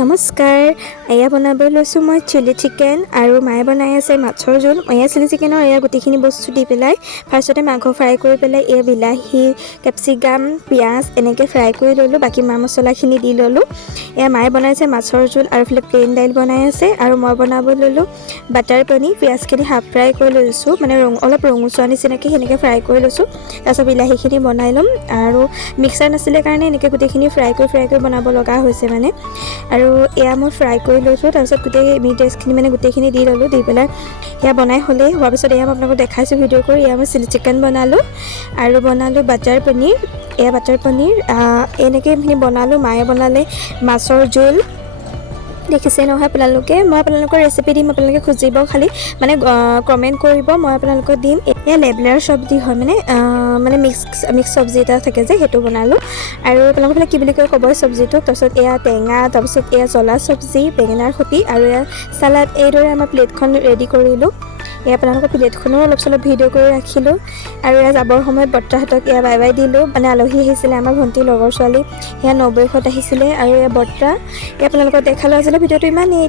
নমস্কাৰ এয়া বনাব লৈছোঁ মই চিলি চিকেন আৰু মায়ে বনাই আছে মাছৰ জোল এয়া চিলি চিকেনৰ এয়া গোটেইখিনি বস্তু দি পেলাই ফাৰ্ষ্টতে মাংস ফ্ৰাই কৰি পেলাই এয়া বিলাহী কেপচিকাম পিঁয়াজ এনেকৈ ফ্ৰাই কৰি ল'লোঁ বাকী মা মছলাখিনি দি ল'লোঁ এয়া মায়ে বনাইছে মাছৰ জোল আৰু এইফালে প্লেইন দাইল বনাই আছে আৰু মই বনাব ল'লোঁ বাটাৰ পনীৰ পিঁয়াজখিনি হাফ ফ্ৰাই কৰি লৈছোঁ মানে অলপ ৰঙচুৱা নিচিনাকৈ সেনেকৈ ফ্ৰাই কৰি লৈছোঁ তাৰপিছত বিলাহীখিনি বনাই ল'ম আৰু মিক্সাৰ নাছিলে কাৰণে এনেকৈ গোটেইখিনি ফ্ৰাই কৰি বনাব লগা হৈছে মানে আৰু এয়া মই ফ্ৰাই কৰি লৈছোঁ তাৰপিছত গোটেই মিটেজখিনি মানে গোটেইখিনি দি ল'লোঁ দি পেলাই এয়া বনাই হ'লেই হোৱাৰ পিছত এয়া মই আপোনালোকক দেখাইছোঁ ভিডিঅ' কৰি এয়া মই চিলি চিকেন বনালোঁ আৰু বনালোঁ বাটাৰ পনীৰ এয়া বাটাৰ পনীৰ এনেকৈ এইখিনি বনালোঁ মায়ে বনালে মাছৰ জোল দেখিছে নহয় আপোনালোকে মই আপোনালোকৰ ৰেচিপি দিম আপোনালোকে খুজিব খালি মানে কমেণ্ট কৰিব মই আপোনালোকক দিম এয়া লেবেলাৰ চব্জি হয় মানে মিক্স চব্জি এটা থাকে যে সেইটো বনালোঁ আৰু আপোনালোকে কি বুলি কয় ক'ব চব্জিটোক তাৰপিছত এয়া টেঙা তাৰপিছত এয়া জ্বলা চব্জি বেঙেনাৰ সৈতে আৰু এয়া চালাড এইদৰে আমাৰ প্লেটখন ৰেডি কৰিলোঁ এয়া আপোনালোকৰ প্লেটখনো অলপ চলপ ভিডিঅ' কৰি ৰাখিলোঁ আৰু এয়া যাবৰ সময়ত বৰ্তাহঁতক এয়া বাই বাই দিলোঁ মানে আলহী আহিছিলে আমাৰ ভণ্টিৰ লগৰ ছোৱালী সেয়া 90 ঘৰত আহিছিলে আৰু এয়া বৰ্তা এয়া আপোনালোকক দেখালোঁ আজিলৈ ভিডিঅ'টো ইমানেই